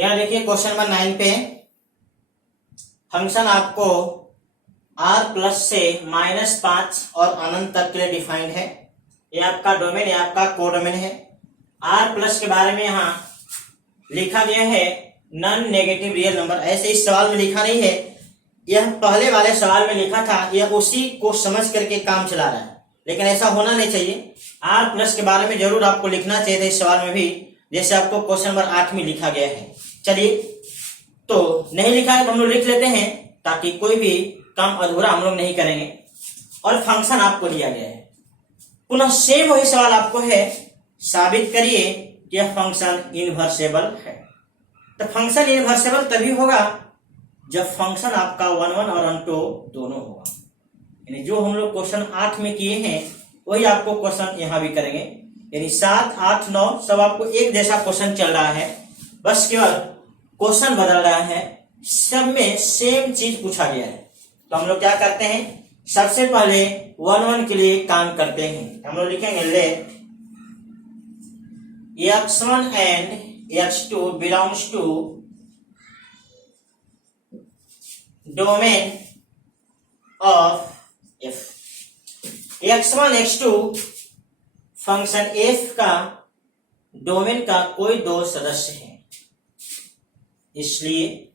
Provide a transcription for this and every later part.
यहाँ देखिए question number 9 पे फंक्शन आपको r प्लस से -5 और अनंत तक के लिए डिफाइंड है। ये आपका डोमेन, ये आपका कोडोमेन है। r प्लस के बारे में यहाँ लिखा गया है नॉन नेगेटिव रियल नंबर। ऐसे इस सवाल में लिखा नहीं है, यह पहले वाले सवाल में लिखा था, यह उसी को समझ करके काम चला रहा है, लेकिन ऐसा होना नहीं चाहिए। r प्लस के बारे में जरूर आपको लिखना चाहिए था इस सवाल में भी, जैसे आपको क्वेश्चन नंबर 8 में लिखा गया है। चलिए, तो नहीं लिखा है तो हम लोग लिख लेते हैं ताकि कोई भी काम अधूरा हम लोग नहीं करेंगे। और फंक्शन आपको दिया गया है, पुनः सेम वही सवाल आपको है, साबित करिए कि यह फंक्शन इनवर्सेबल है। तो फंक्शन इनवर्सेबल तभी होगा जब फंक्शन आपका 1 1 और 1 2 दोनों होगा। यानी जो हम लोग क्वेश्चन 8 में किए हैं वही आपको क्वेश्चन यहाँ भी करेंगे। यानी 7 8 9 सब आपको एक जैसा क्वेश्चन चल रहा है, बस केवल क्वेश्चन बदल रहा है, सब में सेम चीज पूछा गया है। तो हम लोग क्या करते हैं, सबसे पहले 1 1 के लिए काम करते हैं। हम लोग लिखेंगे late x1 and x2 belongs to domain of f। x1 x2 function f का डोमेन का कोई दो सदस्य है, इसलिए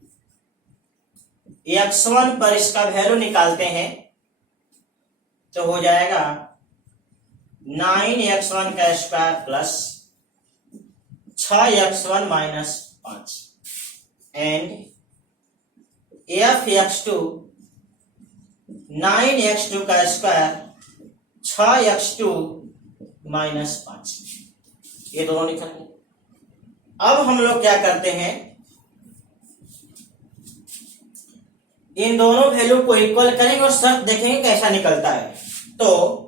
x1 पर इसका वैल्यू निकालते हैं तो हो जाएगा 9x1 का square plus 6x1 minus 5 and f(x2) 9x2 का स्क्वायर 6x2 माइनस 5, ये दोनों निकल गए। अब हम लोग क्या करते हैं, इन दोनों वैल्यू को इक्वल करेंगे और शर्त देखेंगे कैसा निकलता है। तो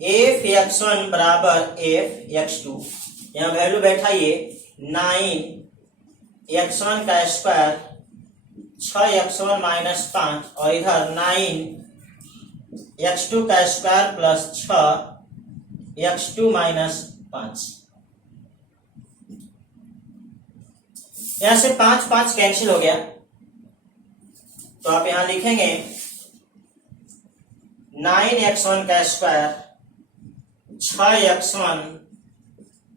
f(x1) बराबर f(x2), यहां वैल्यू बैठाइए 9x1 का स्क्वायर 6x1 माइनस 5 और इधर 9x2 का स्क्वायर प्लस 6x2 माइनस 5। यहां से 5 5 कैंसिल हो गया, तो आप यहां लिखेंगे 9x1 का स्क्वायर 6x1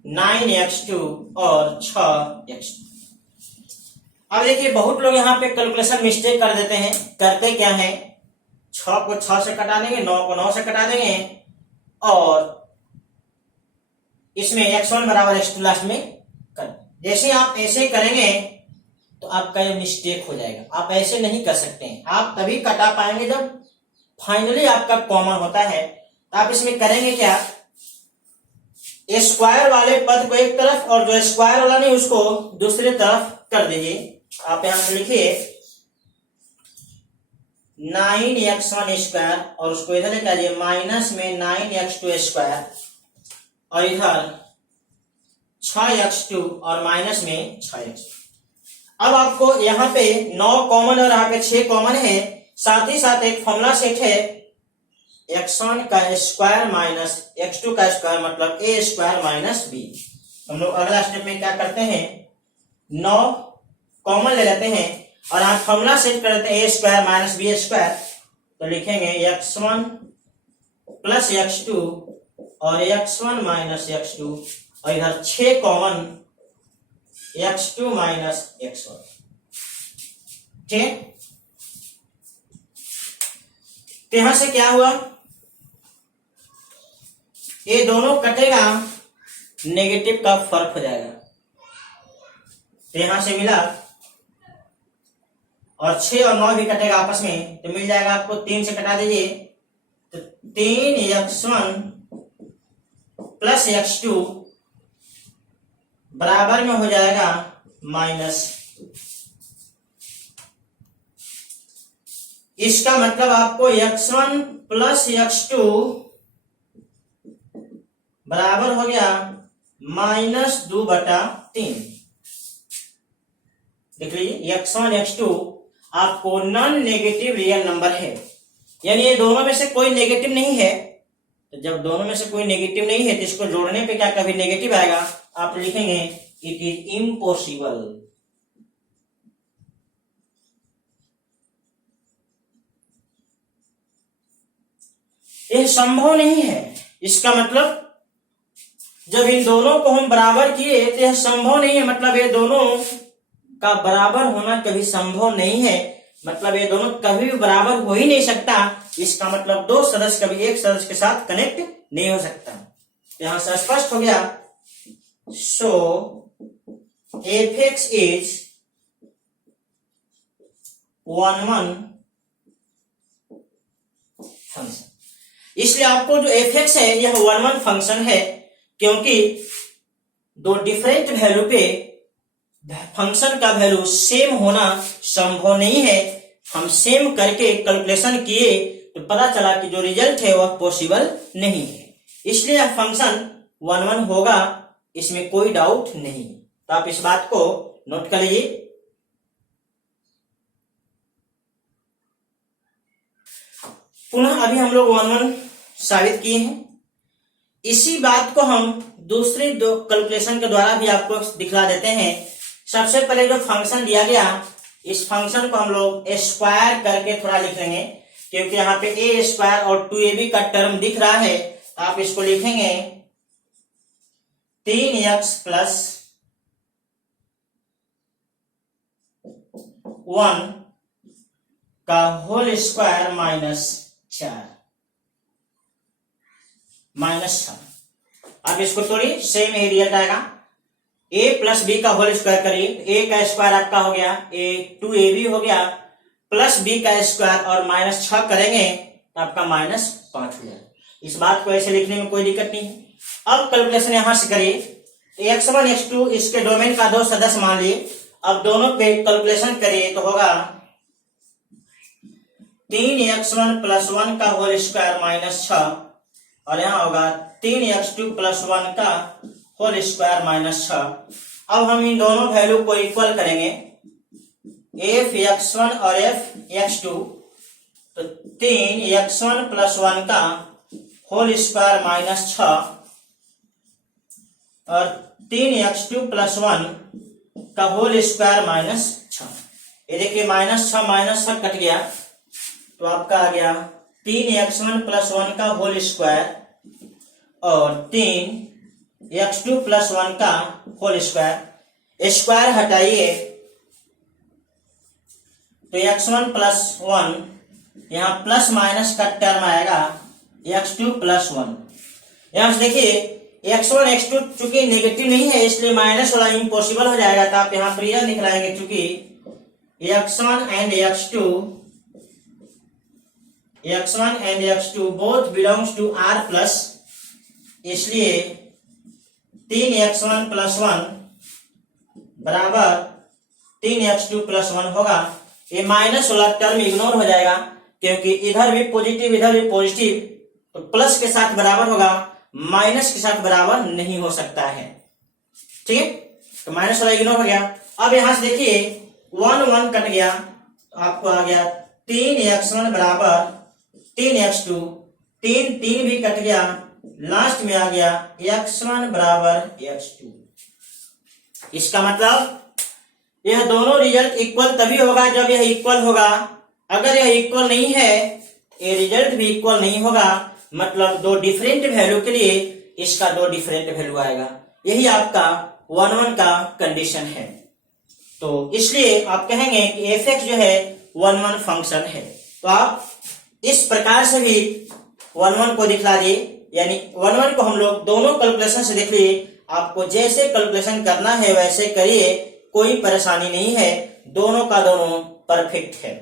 9x2 और 6x2। अब देखिए बहुत लोग यहाँ पे कैलकुलेशन मिस्टेक कर देते हैं। करते क्या है, 6 को 6 से कटा देंगे, 9 को 9 से कटा देंगे और इसमें x1 बराबर x2 लास्ट में कर। जैसे आप ऐसे करेंगे तो आपका ये मिस्टेक हो जाएगा, आप ऐसे नहीं कर सकते हैं। आप तभी कटा पाएंगे जब फाइनली आपका कॉमन होता है। तो आप इसमें करेंगे क्या, स्क्वायर वाले पद को एक तरफ और जो स्क्वायर वाला नहीं उसको दूसरी तरफ कर दीजिए। आप यहां से लिखिए 9x1 स्क्वायर और उसको इधर लेकर आइए माइनस में 9x2 स्क्वायर और इधर 6x2 और माइनस में 6x। अब आपको यहाँ पे 9 कॉमन और यहाँ पे 6 कॉमन है, साथ ही साथ एक फॉर्मूला सेट है x1 का स्क्वायर माइनस x2 का स्क्वायर मतलब a स्क्वायर माइनस b। हम लोग अगला स्टेप में क्या करते हैं, 9 कॉमन ले लेते हैं और आप फॉर्मूला सेट कर देते हैं a square minus b square. तो लिखेंगे x1 प्लस x2 और x1 माइनस x2 और इधर 6 कॉमन x2 माइनस x1। ठीक, तो यहां से क्या हुआ, ये दोनों कटेगा, नेगेटिव का फर्क हो जाएगा। तो यहां से मिला और 6 और 9 भी कटेगा आपस में, तो मिल जाएगा आपको 3 से कटा दीजिए तो 3x1 प्लस x2 बराबर में हो जाएगा माइनस। इसका मतलब आपको x1 प्लस x2 बराबर हो गया -2/3। देख लीजिए x1 x2 आपको नॉन नेगेटिव रियल नंबर है, यानी ये दोनों में से कोई नेगेटिव नहीं है। तो जब दोनों में से कोई नेगेटिव नहीं है तो इसको जोड़ने पे क्या कभी नेगेटिव आएगा, आप लिखेंगे इट इज इम्पॉसिबल। यह संभव नहीं है। इसका मतलब जब इन दोनों को हम बराबर किए तो यह संभव नहीं है, मतलब ये दोनों का बराबर होना कभी संभव नहीं है, मतलब ये दोनों कभी भी बराबर हो ही नहीं सकता। इसका मतलब दो सदस्य कभी एक सदस्य के साथ कनेक्ट नहीं हो सकता। यहां से स्पष्ट हो गया। सो एफ एक्स इज 1-1 फंक्शन। इसलिए आपको जो एफ एक्स है यह 1-1 फंक्शन है, क्योंकि दो डिफरेंट वैल्यू पे फंक्शन का वैल्यू सेम होना संभव नहीं है। हम सेम करके कैलकुलेशन किए तो पता चला कि जो रिजल्ट है वह पॉसिबल नहीं है, इसलिए यह फंक्शन 1-1 होगा, इसमें कोई डाउट नहीं। तो आप इस बात को नोट कर लीजिए। पुनः अभी हम लोग 1-1 साबित किए हैं। इसी बात को हम दूसरी दो कैलकुलेशन के द्वारा भी आपको दिखला देते हैं। सबसे पहले जो फंक्शन दिया गया, इस फंक्शन को हम लोग स्क्वायर करके थोड़ा लिख लेंगे, क्योंकि यहाँ पे ए स्क्वायर और 2ab का टर्म दिख रहा है। तो आप इसको लिखेंगे 3x प्लस 1 का होल स्क्वायर माइनस 4। अब इसको थोड़ी सेम ही रिजल्ट आएगा। a प्लस बी का होल स्क्वायर करिए, a का स्क्वायर आपका हो गया a 2ab हो गया, प्लस b का स्क्वायर और माइनस 6 करेंगे तो आपका -5 हो जाएगा। इस बात को ऐसे लिखने में कोई दिक्कत नहीं है। अब कैलकुलेशन यहां से करिए, x1 x2 इसके डोमेन का दो सदस्य मान लिए। अब दोनों पे कैलकुलेशन करिए तो होगा 3x1 प्लस 1 का होल स्क्वायर माइनस 6, और यहां होगा 3x2 प्लस 1 का होल स्क्वायर माइनस 6। अब हम इन दोनों वैल्यू को इक्वल करेंगे, f(x1) और f(x2), तो 3x1 प्लस 1 का होल स्क्वायर माइनस 6 और 3x2 प्लस 1 का होल स्क्वायर माइनस 6। ये देखिए -6 कट गया, तो आपका आ गया 3x1 प्लस 1 का होल स्क्वायर और 3x2 प्लस 1 का होल स्क्वायर। स्क्वायर हटाइए तो x1 प्लस 1, यहाँ प्लस माइनस का टर्म आएगा x2 प्लस 1। यहां से देखिए x1 x2 चूंकि नेगेटिव नहीं है इसलिए माइनस वाला इम्पॉसिबल हो जाएगा, तो आप यहाँ पर यह निकलाएंगे चूंकि x1 and x2 both belongs to R plus, इसलिए 3x1 प्लस 1 बराबर 3x2 प्लस 1 होगा। ये माइनस वाला टर्म इग्नोर हो जाएगा, क्योंकि इधर भी पॉजिटिव इधर भी पॉजिटिव, तो प्लस के साथ बराबर होगा, माइनस के साथ बराबर नहीं हो सकता है। ठीक है, तो माइनस वाला इग्नोर हो गया। अब यहां से देखिए 1 कट गया, तो आपको आ गया 3x1 बराबर 3x2, 3 भी कट गया, लास्ट में आ गया x1 बराबर x2। इसका मतलब यह दोनों रिजल्ट इक्वल तभी होगा जब यह इक्वल होगा। अगर यह इक्वल नहीं है, ये रिजल्ट भी इक्वल नहीं होगा, मतलब दो डिफरेंट वैल्यू के लिए इसका दो डिफरेंट वैल्यू आएगा। यही आपका 1-1 का कंडीशन है। तो इसलिए आप कहेंगे कि एफ एक्स जो है 1-1 फंक्शन है। तो आप इस प्रकार से भी 1-1 को दिखला दिए, यानी 1-1 को हम लोग दोनों कैलकुलेशन से देख लिए। आपको जैसे कैलकुलेशन करना है वैसे करिए, कोई परेशानी नहीं है, दोनों का दोनों परफेक्ट है।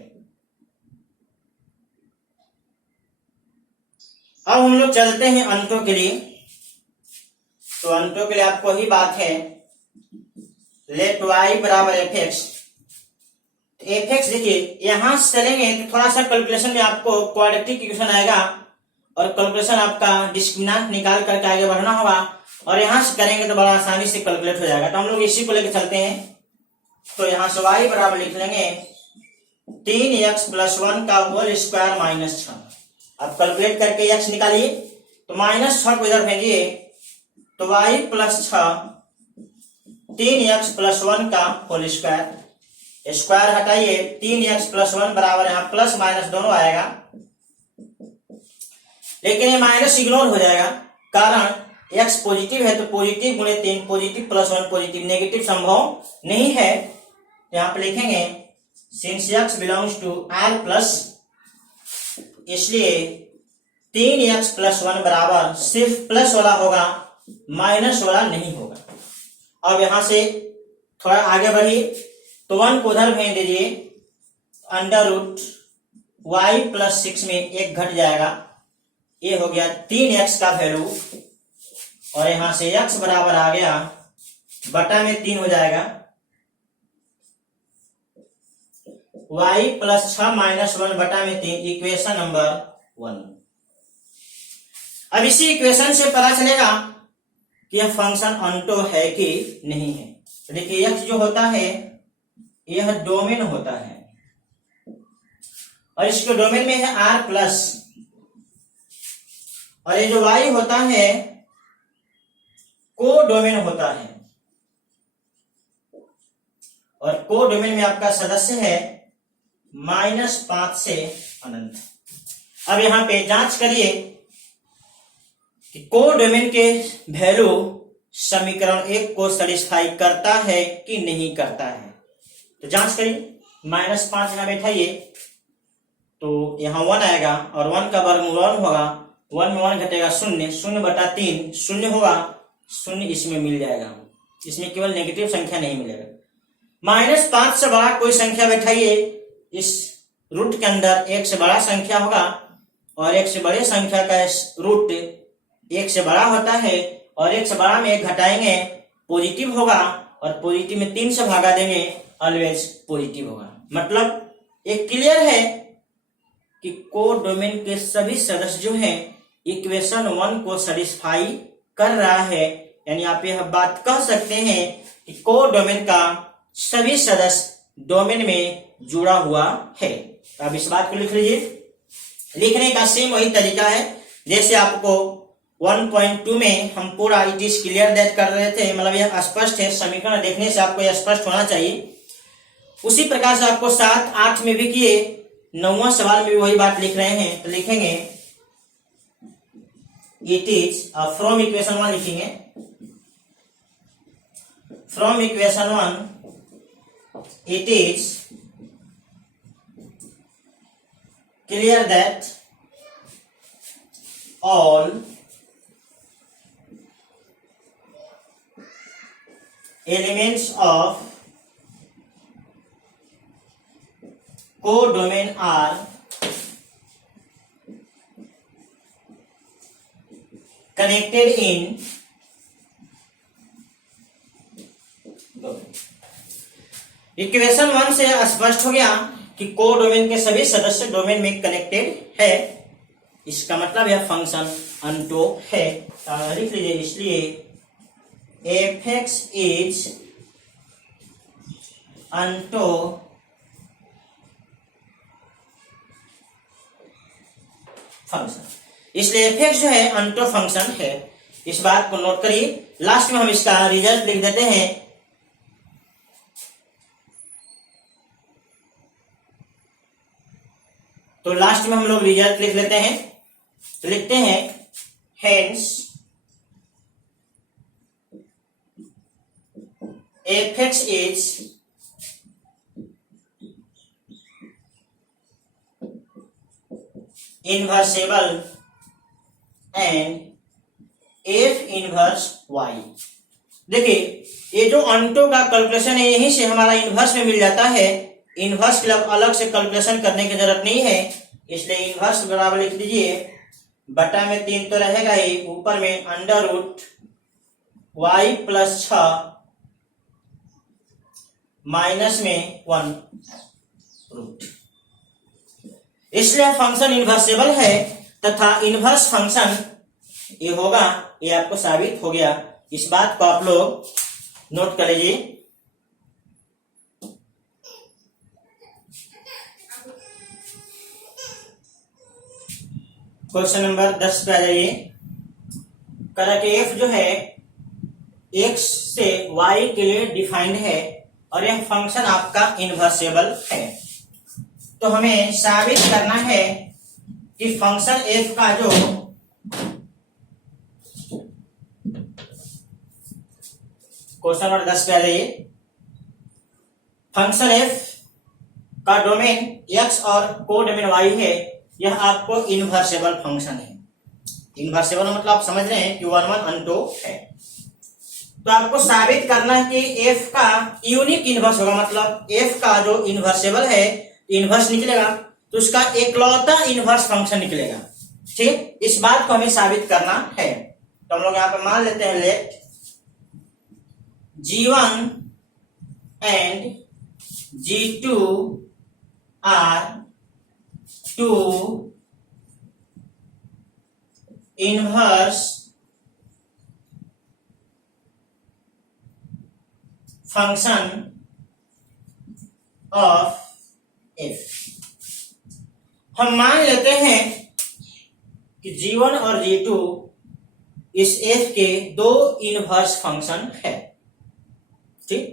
अब हम लोग चलते हैं अंतों के लिए। तो अंतों के लिए आपको ही बात है, लेट y बराबर एफ एक्स। एफ एक्स देखिए यहां से चलेंगे तो थोड़ा सा कैलकुलेशन में आपको क्वाड्रेटिक इक्वेशन आएगा और कैलकुलेशन आपका डिस्क्रिमिनेंट निकाल करके आगे बढ़ना होगा, और यहां से करेंगे तो बड़ा आसानी से कैलकुलेट हो जाएगा। तो हम लोग इसी को लेकर चलते हैं। तो यहां से y बराबर लिख लेंगे 3x प्लस 1 का होल स्क्वायर माइनस 6। अब कैलकुलेट करके x निकालिए, तो -6 को इधर भेजिए, तो y प्लस 6 3x+1 का होल स्क्वायर। स्क्वायर हटाइए, 3x+1 बराबर यहां प्लस माइनस दोनों आएगा, लेकिन ये माइनस इग्नोर हो जाएगा, कारण x पॉजिटिव है तो पॉजिटिव गुणे 3 पॉजिटिव +1 पॉजिटिव, नेगेटिव संभव नहीं है। यहां पे लिखेंगे since x belongs to R+, इसलिए 3x+1 बराबर सिर्फ प्लस वाला होगा, माइनस वाला नहीं होगा। अब यहां से थोड़ा आगे बढ़िए तो 1 को उधर भेज दीजिए, √y+6 में 1 घट जाएगा, ये हो गया 3x का वैल्यू, और यहां से x बराबर आ गया बटा में 3 हो जाएगा, y+6 -1 बटा में 3, इक्वेशन नंबर 1। अब इसी इक्वेशन से पता चलेगा कि यह फंक्शन ऑनटो है कि नहीं है। तो देखिए x जो होता है यह डोमेन होता है, और इसके डोमेन में है R+, और ये जो y होता है को डोमेन होता है, और को डोमेन में आपका सदस्य है -5 से अनंत। अब यहां पे जांच करिए कि को डोमेन के वैल्यू समीकरण 1 को सेटिस्फाई करता है कि नहीं करता है। तो जांच करिए, -5 यहां बैठाइए तो यहां 1 आएगा, और 1 का वर्गमूल 1 होगा, 1 में 1 घटेगा 0, 0/3 0 होगा, 0 इसमें मिल जाएगा, इसमें केवल नेगेटिव संख्या नहीं मिलेगा। -5 से बड़ा कोई संख्या बैठाइए, इस रूट के अंदर 1 से बड़ा संख्या होगा, और 1 से बड़े संख्या का रूट 1 से बड़ा होता है, और 1 से बड़ा में 1 घटाएंगे पॉजिटिव होगा, और पॉजिटिव में 3 से भागा देंगे ऑलवेज पॉजिटिव होगा। मतलब एक क्लियर है कि को डोमेन के सभी सदस्य जो हैं इक्वेशन 1 को सेटिस्फाई कर रहा है, यानी आप यह बात कह सकते हैं कि को डोमेन का सभी सदस्य डोमेन में जुड़ा हुआ है। तो अब इस बात को लिख लीजिए। लिखने का सेम वही तरीका है जैसे आपको 1.2 में हम पूरा इट इज क्लियर दैट कर रहे थे, मतलब यह स्पष्ट है, समीकरण देखने से आपको यह स्पष्ट होना चाहिए। उसी प्रकार से आपको 7, 8 में भी किए, 9वां सवाल में भी वही बात लिख रहे हैं। तो लिखेंगे इट इज फ्रॉम इक्वेशन 1, लिखेंगे from equation 1 it is clear that all elements of codomain are connected in equation 1 से स्पष्ट हो गया कि को डोमेन के सभी सदस्य डोमेन में कनेक्टेड है, इसका मतलब यह फंक्शन ऑनटो है। लिख लीजिए, इसलिए f(x) इज ऑनटो फंक्शन, इसलिए f(x) जो है ऑनटो फंक्शन है। इस बात को नोट करिए। लास्ट में हम इसका रिजल्ट लिख देते हैं। तो लास्ट में हम लोग रिजल्ट लिख लेते हैं। तो लिखते हैं hence f(x) is invertible and f inverse y। देखिए ये जो ऑनटो का कैलकुलेशन है यहीं से हमारा इनवर्स में मिल जाता है। इनवर्स के लिए अलग से कैलकुलेशन करने की जरूरत नहीं है, इसलिए इनवर्स बराबर लिख दीजिए, बटा में 3 तो रहेगा ही, ऊपर में √y+6 माइनस में 1 रूट। इसलिए फंक्शन इनवर्सेबल है तथा इनवर्स फंक्शन ये होगा, ये आपको साबित हो गया। इस बात को आप लोग नोट कर लीजिए। क्वेश्चन नंबर 10 पे आ जाइए। करा कि f जो है x से y के लिए डिफाइंड है और यह फंक्शन आपका इनवर्सेबल है। तो हमें साबित करना है कि फंक्शन f का जो क्वेश्चन नंबर 10 पे आ जाइए। फंक्शन f का डोमेन x और कोडोमेन y है, यह आपको इनवर्सेबल फंक्शन है। इनवर्सेबल मतलब आप समझ रहे हैं कि 1 1 अनटू है। तो आपको साबित करना है कि f का यूनिक इनवर्स होगा, मतलब f का जो इनवर्सेबल है इनवर्स निकलेगा तो उसका एकलौता इनवर्स फंक्शन निकलेगा। ठीक, इस बात को हमें साबित करना है। तो हम लोग यहाँ पे मान लेते हैं late g1 and g2 are two inverse function of f। हम मान लेते हैं कि g1 और g2 इस f के दो इनवर्स फंक्शन है। ठीक,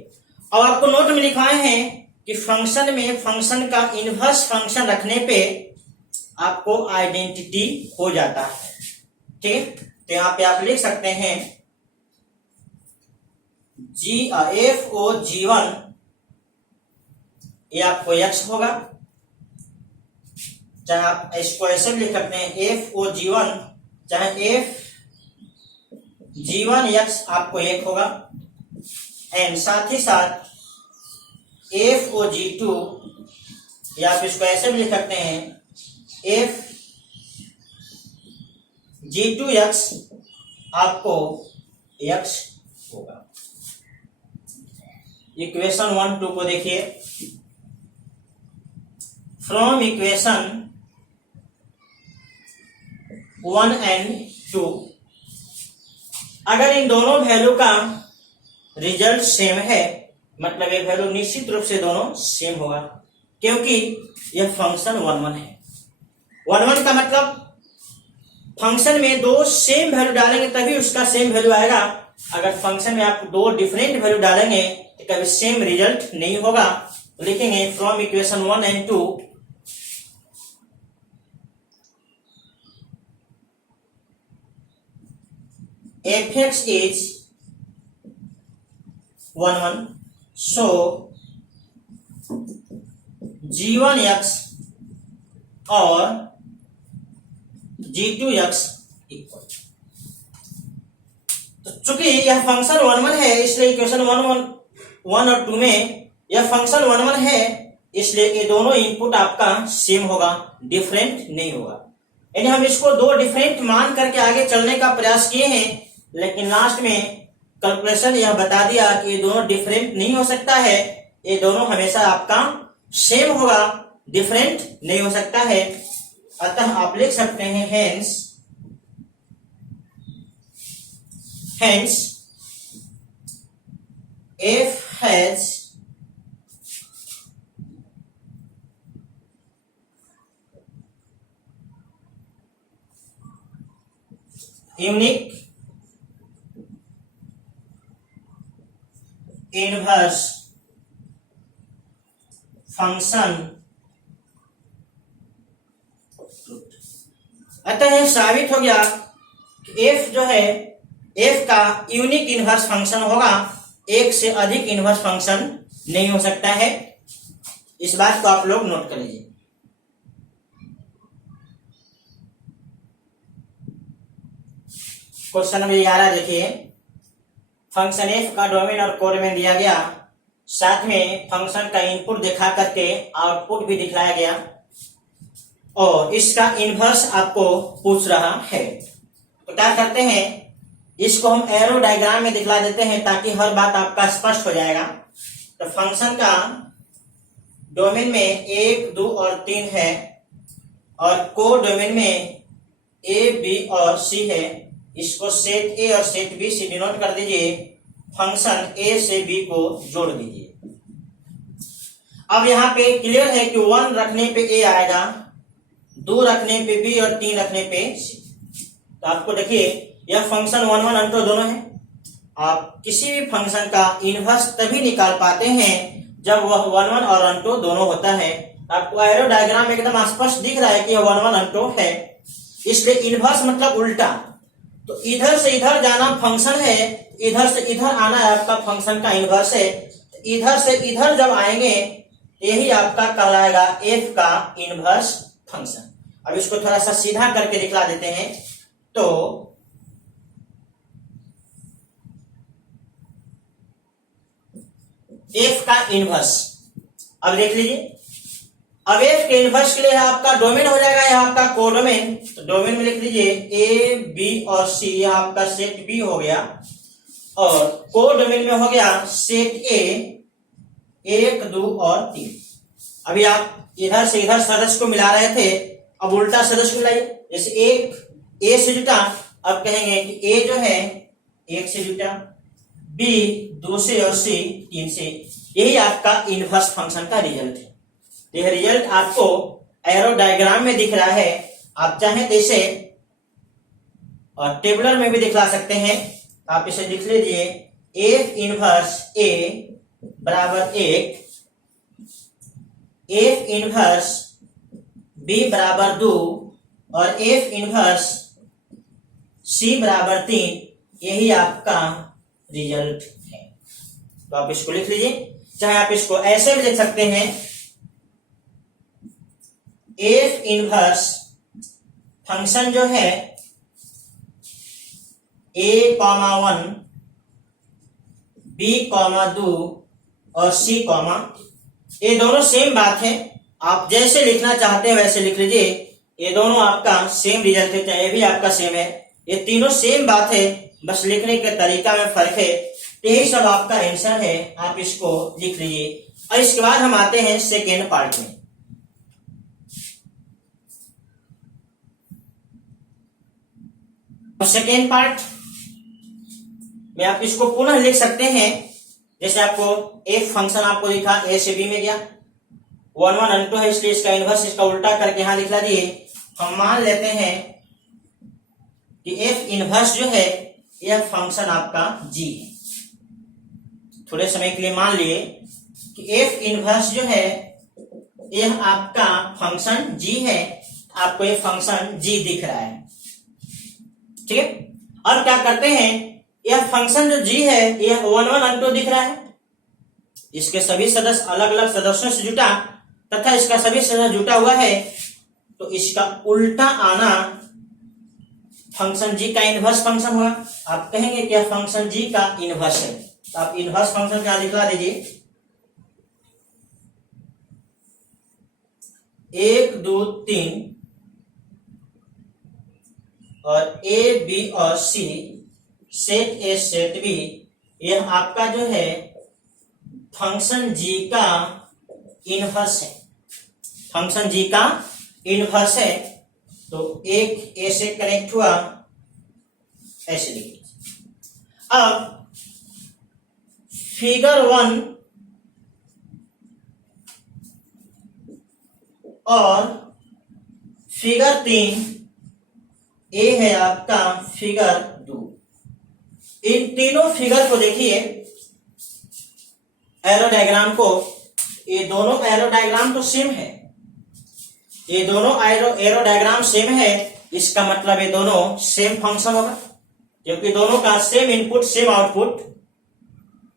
अब आपको नोट में लिखवाए हैं कि फंक्शन में फंक्शन का इनवर्स फंक्शन रखने पे आपको आइडेंटिटी हो जाता है। ठीक, तो यहां पे आप लिख सकते हैं एफ ओ g1 ये आपको x होगा, चाहे आप इसको ऐसे भी लिख सकते हैं एफ ओ g1, चाहे एफ g1 x आपको 1 होगा, एंड साथ ही साथ एफ ओ g2 या आप इसको ऐसे भी लिख सकते हैं एफ g2x आपको x होगा। इक्वेशन 1 2 को देखिए। फ्रॉम इक्वेशन 1 एंड 2 अगर इन दोनों वैल्यू का रिजल्ट सेम है, मतलब ये वैल्यू निश्चित रूप से दोनों सेम होगा, क्योंकि यह फंक्शन 1 1 है। 1 1 का मतलब फंक्शन में दो सेम वैल्यू डालेंगे तभी उसका सेम वैल्यू आएगा। अगर फंक्शन में आप दो डिफरेंट वैल्यू डालेंगे तो कभी सेम रिजल्ट नहीं होगा। तो लिखेंगे from equation 1 and 2 fx is 1 1, so g1x और g2x इक्वल। तो चूंकि यह फंक्शन 1 1 है इसलिए इक्वेशन 1 और 2 में यह फंक्शन 1 1 है, इसलिए ये दोनों इनपुट आपका सेम होगा, डिफरेंट नहीं होगा। यानी हम इसको दो डिफरेंट मान करके आगे चलने का प्रयास किए हैं, लेकिन लास्ट में कैलकुलेशन यह बता दिया कि ये दोनों डिफरेंट नहीं हो सकता है, ये दोनों हमेशा आपका सेम होगा, डिफरेंट नहीं हो सकता है। अतः आप लिख सकते हैं hence f has unique inverse function। अतः यह साबित हो गया कि f जो है f का यूनिक इनवर्स फंक्शन होगा, एक से अधिक इनवर्स फंक्शन नहीं हो सकता है। इस बात को आप लोग नोट कर लीजिए। क्वेश्चन नंबर 11 देखिए। फंक्शन f का डोमेन और कोडोमेन दिया गया, साथ में फंक्शन का इनपुट दिखा करके आउटपुट भी दिखाया गया और इसका इनवर्स आपको पूछ रहा है। तो क्या करते हैं, इसको हम एरो डायग्राम में दिखला देते हैं ताकि हर बात आपका स्पष्ट हो जाएगा। तो फंक्शन का डोमेन में 1 2 और 3 है और कोडोमेन में a b और c है। इसको सेट a और सेट b से डिनोट कर दीजिए, फंक्शन a से b को जोड़ दीजिए। अब यहाँ पे क्लियर है कि 1 रखने पे a आएगा, 2 रखने पे b और 3 रखने पे c। तो आपको देखिए यह फंक्शन 1 1 अंतर दोनों है। आप किसी भी फंक्शन का इनवर्स तभी निकाल पाते हैं जब वह 1 1 और अनटो दोनों होता है। आपको एरो डायग्राम एकदम स्पष्ट दिख रहा है कि यह 1 1 अनटो है, इसलिए इनवर्स मतलब उल्टा। तो इधर से इधर जाना फंक्शन है, इधर से इधर आना है आपका फंक्शन का इनवर्स है। इधर से इधर जब आएंगे यही आपका कहलाएगा एफ का इनवर्स फंक्शन। अब इसको थोड़ा सा सीधा करके दिखला देते हैं। तो एफ का इनवर्स, अब देख लीजिए, अब एफ के इनवर्स के लिए आपका डोमेन हो जाएगा, यह आपका कोडोमेन। तो डोमेन में लिख लीजिए ए बी और सी, यह आपका सेट बी हो गया, और कोडोमेन में हो गया सेट ए 1 2 और 3। अभी आप इधर से इधर सदस्य को मिला रहे थे, अब उल्टा सदस्य को मिलाइए। जैसे एक ए से जुटा, अब कहेंगे कि ए जो है 1 से जुटा, बी 2 से और सी 3 से। यही आपका इनवर्स फंक्शन का रिजल्ट है। तो यह रिजल्ट आपको एरो डायग्राम में दिख रहा है। आप चाहें तो इसे और टेबलर में भी दिखला सकते हैं। आप इसे लिख लीजिए एफ इनवर्स ए बराबर 1, एफ इनवर्स बी बराबर 2 और एफ इनवर्स सी बराबर 3। यही आपका रिजल्ट है। तो आप इसको लिख लीजिए, चाहे आप इसको ऐसे भी लिख सकते हैं, एफ इनवर्स फंक्शन जो है a, 1 b, 2 और c, ये दोनों सेम बात है। आप जैसे लिखना चाहते हैं वैसे लिख लीजिए। ये दोनों आपका सेम रिजल्ट है, चाहे ये भी आपका सेम है। ये तीनों सेम बात है, बस लिखने के तरीका में फर्क है। यही सब आपका आंसर है, आप इसको लिख लीजिए। और इसके बाद हम आते हैं सेकेंड पार्ट में। सेकेंड पार्ट में आप इसको पुनः लिख सकते हैं। जैसे आपको एक फंक्शन आपको दिखा, ए से बी में गया, 1 1 अनटो है, इसलिए इसका इनवर्स इसका उल्टा करके यहां लिखला दिए। हम मान लेते हैं कि एफ इनवर्स जो है यह फंक्शन आपका जी है। थोड़े समय के लिए मान लिए कि एफ इनवर्स जो है यह आपका फंक्शन जी है। आपको ये फंक्शन जी दिख रहा है, ठीक है। अब क्या करते हैं, यह फंक्शन जो जी है यह 1 1 अनटो दिख रहा है। इसके सभी सदस्य अलग अलग सदस्यों से जुटा तथा इसका सभी सदस्य जुटा हुआ है, तो इसका उल्टा आना फंक्शन जी का इनवर्स फंक्शन हुआ। आप कहेंगे कि यह फंक्शन जी का इनवर्स है, तो आप इनवर्स फंक्शन क्या दिखला दीजिए, 1 2 3 और ए बी और सी, सेट ए सेट बी, यह आपका जो है फंक्शन जी का इनवर्स है। फंक्शन जी का इनवर्स है, तो एक ए से कनेक्ट हुआ, ऐसे लिखिए। अब फिगर 1 और फिगर 3, ए है आपका फिगर 2। इन तीनों फिगर को देखिए, एरो डायग्राम को, ये दोनों एरो डायग्राम तो सेम है। ये दोनों एरो डायग्राम सेम है, इसका मतलब ये दोनों सेम फंक्शन होगा, क्योंकि दोनों का सेम इनपुट सेम आउटपुट।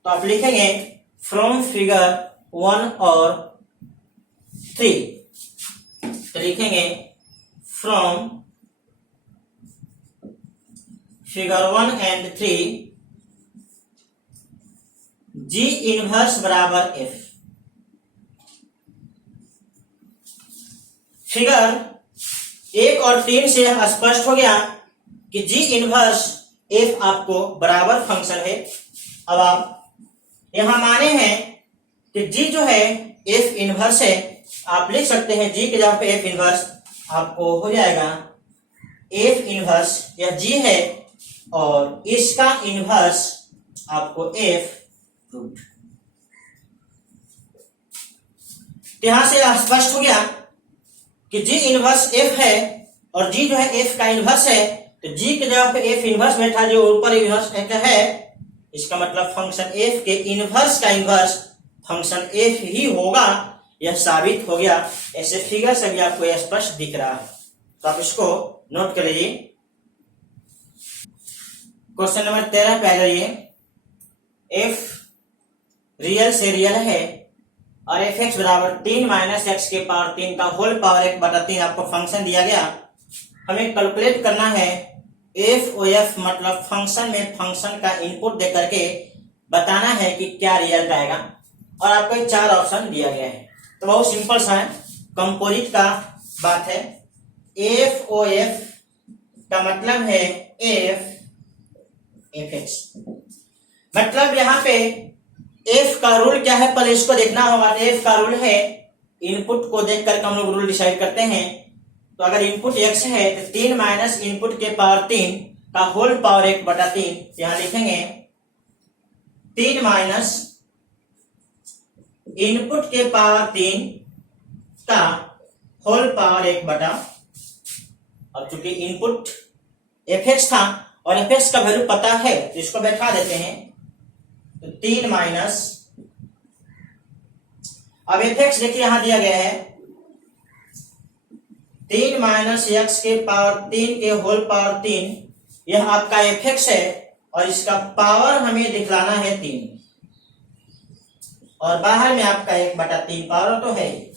तो आप लिखेंगे फ्रॉम फिगर 1 और 3, तो लिखेंगे from figure 1 and 3 ji inverse बराबर एफ। फिगर 1 और 3 से यह स्पष्ट हो गया कि जी इनवर्स एफ आपको बराबर फंक्शन है। अब आप यहां माने हैं कि जी जो है एफ इनवर्स है, आप लिख सकते हैं जी के जगह पे एफ इनवर्स, आपको हो जाएगा एफ इनवर्स, यह जी है और इसका इनवर्स आपको एफ रूट। यहां से स्पष्ट हो गया कि जी इनवर्स एफ है और जी जो है एफ का इनवर्स है, तो जी की जगह पे एफ इनवर्स बैठा, जो ऊपर इनवर्स है इसका मतलब फंक्शन एफ के इनवर्स का इनवर्स फंक्शन एफ ही होगा, यह साबित हो गया। ऐसे फिगर से भी आपको स्पष्ट दिख रहा है, तो आप इसको नोट कर लीजिए। क्वेश्चन नंबर 13 पे आ जाइए। एफ रियल से रियल है और एफ एक्स बराबर 3 माइनस एक्स के पावर 3 का होल पावर 1/3 आपको फंक्शन दिया गया। हमें कैलकुलेट करना है एफ ओ एफ, मतलब फंक्शन में फंक्शन का इनपुट दे करके बताना है कि क्या रिजल्ट आएगा, और आपको 4 ऑप्शन दिया गया है। तो बहुत सिंपल सा है, कंपोजिट का बात है। एफ ओ एफ का मतलब है एफ एफ एक्स, मतलब यहाँ पे एफ का रूल क्या है पहले इसको देखना होगा। एफ का रूल है, इनपुट को देख करके हम लोग रूल डिसाइड करते हैं। तो अगर इनपुट एक्स है तो 3 माइनस इनपुट के पावर 3 का होल पावर 1/3, यहां लिखेंगे 3 माइनस इनपुट के पावर 3 का होल पावर 1/। अब चूंकि इनपुट एफ एक्स था और एफ एक्स का वैल्यू पता है तो इसको बैठा देते हैं। तो 3 माइनस, अब एफ एक्स देखिए यहां दिया गया है 3 माइनस एक्स के पावर 3 के होल पावर 3, यह आपका एफ एक्स है और इसका पावर हमें दिखलाना है 3, और बाहर में आपका 1/3 पावर तो है।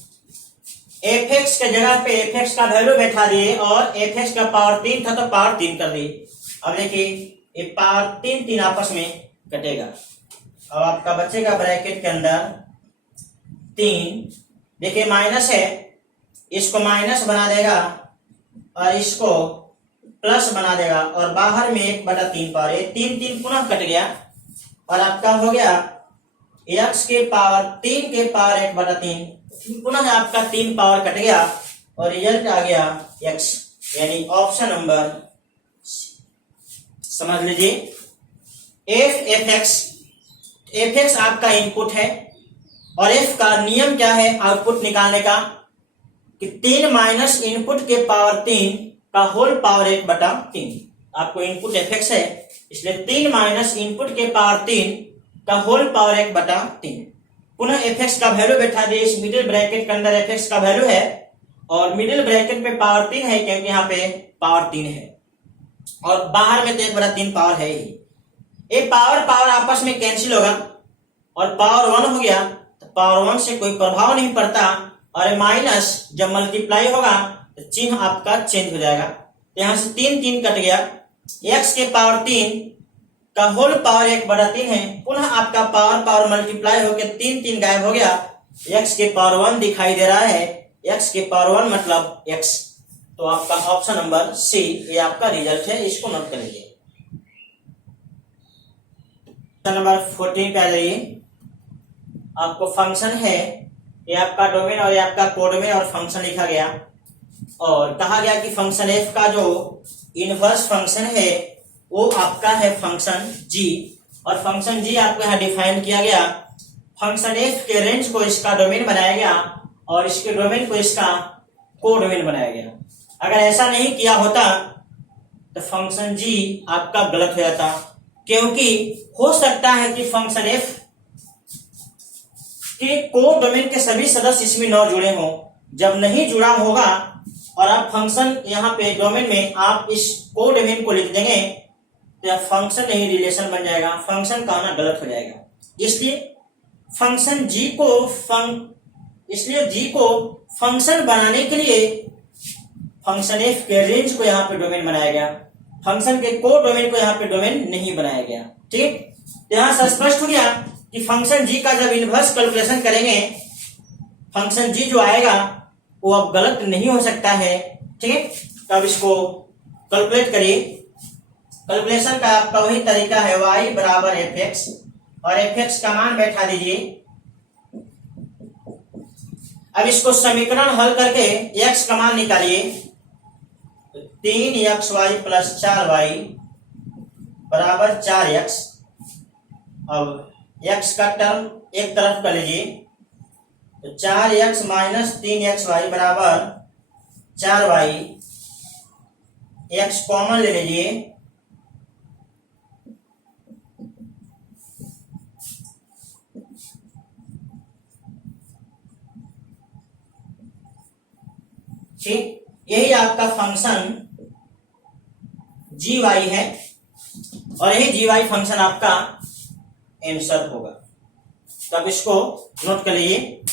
एफ एक्स के जगह पे एफ एक्स का वैल्यू बैठा दिए और एफ एक्स का पावर 3 था तो पावर 3 कर दिए। अब देखिए ये पावर 3 आपस में कटेगा, अब आपका बचेगा ब्रैकेट के अंदर 3, देखिए माइनस है, इसको माइनस बना देगा और इसको प्लस बना देगा, और बाहर में 1/3 पावर, ये 3 पुनः कट गया और आपका हो गया एक्स के पावर 3 के पावर 1/3, पुनः आपका 3 पावर कट गया और रिजल्ट आ गया एक्स, यानी ऑप्शन नंबर समझ लीजिए। एफ एक्स आपका इनपुट है और एफ का नियम क्या है आउटपुट निकालने का, कि 3 माइनस इनपुट के पावर 3 का होल पावर 1/3। आपको इनपुट एफ एक्स है इसलिए 3 माइनस इनपुट के पावर 3 का होल पावर 1/3। पुनः एफ एक्स का वैल्यू बैठा दिए, इस मिडिल ब्रैकेट के अंदर एफ एक्स का वैल्यू है और मिडिल ब्रैकेट पे पावर 3 है क्योंकि यहाँ पे पावर 3 है और बाहर में तो 1/3 पावर है ही। ये पावर आपस में कैंसिल होगा और पावर 1 हो गया, तो पावर 1 से कोई प्रभाव नहीं पड़ता, और माइनस जब मल्टीप्लाई होगा तो चिन्ह आपका चेंज हो जाएगा। तो यहां से 3 कट गया, एक्स के पावर 3 का होल पावर 1/3 है, पुनः आपका पावर मल्टीप्लाई होकर 3 गायब हो गया, एक्स के पावर 1 दिखाई दे रहा है, एक्स के पावर 1 मतलब एक्स। तो आपका ऑप्शन नंबर सी ये आपका रिजल्ट है, इसको नोट कर लीजिए। नंबर 14 पे आ जाइए। आपको फंक्शन है, ये आपका डोमेन और ये आपका कोडोमेन और फंक्शन लिखा गया और कहा गया कि फंक्शन एफ का जो इनवर्स फंक्शन है वो आपका है फंक्शन जी, और फंक्शन जी आपको यहाँ डिफाइन किया गया। फंक्शन एफ के रेंज को इसका डोमेन बनाया गया और इसके डोमेन को इसका कोडोमेन बनाया गया। अगर ऐसा नहीं किया होता तो फंक्शन जी आपका गलत हो जाता, क्योंकि हो सकता है कि फंक्शन एफ के कोडोमेन के सभी सदस्य इसमें न जुड़े हों। जब नहीं जुड़ा होगा और आप फंक्शन यहाँ पे डोमेन में आप इस कोडोमेन को लिख देंगे तो यह फंक्शन नहीं रिलेशन बन जाएगा, फंक्शन का आना गलत हो जाएगा। इसलिए फंक्शन जी को फंक्शन बनाने के लिए फंक्शन एफ के रेंज को यहाँ पे डोमेन बनाया गया, फंक्शन के कोडोमेन को यहाँ पे डोमेन नहीं बनाया गया। ठीक, तो यहाँ से स्पष्ट हो गया कि फंक्शन जी का जब इनवर्स कैलकुलेशन करेंगे फंक्शन जी जो आएगा वो अब गलत नहीं हो सकता है। ठीक है, तो अब इसको कैलकुलेट करिए। कैलकुलेशन का आपका वही तरीका है, y बराबर एफ एक्स, और एफ एक्स का मान बैठा दीजिए। अब इसको समीकरण हल करके x का मान निकालिए। 3xy प्लस 4y बराबर 4x। अब x का टर्म एक तरफ कर लीजिए, तो 4x माइनस 3xy बराबर 4y, x कॉमन ले लीजिए, ठीक, यही आपका फंक्शन जी वाई है और यही जी वाई फंक्शन आपका आंसर होगा। तो आप इसको नोट कर लीजिए।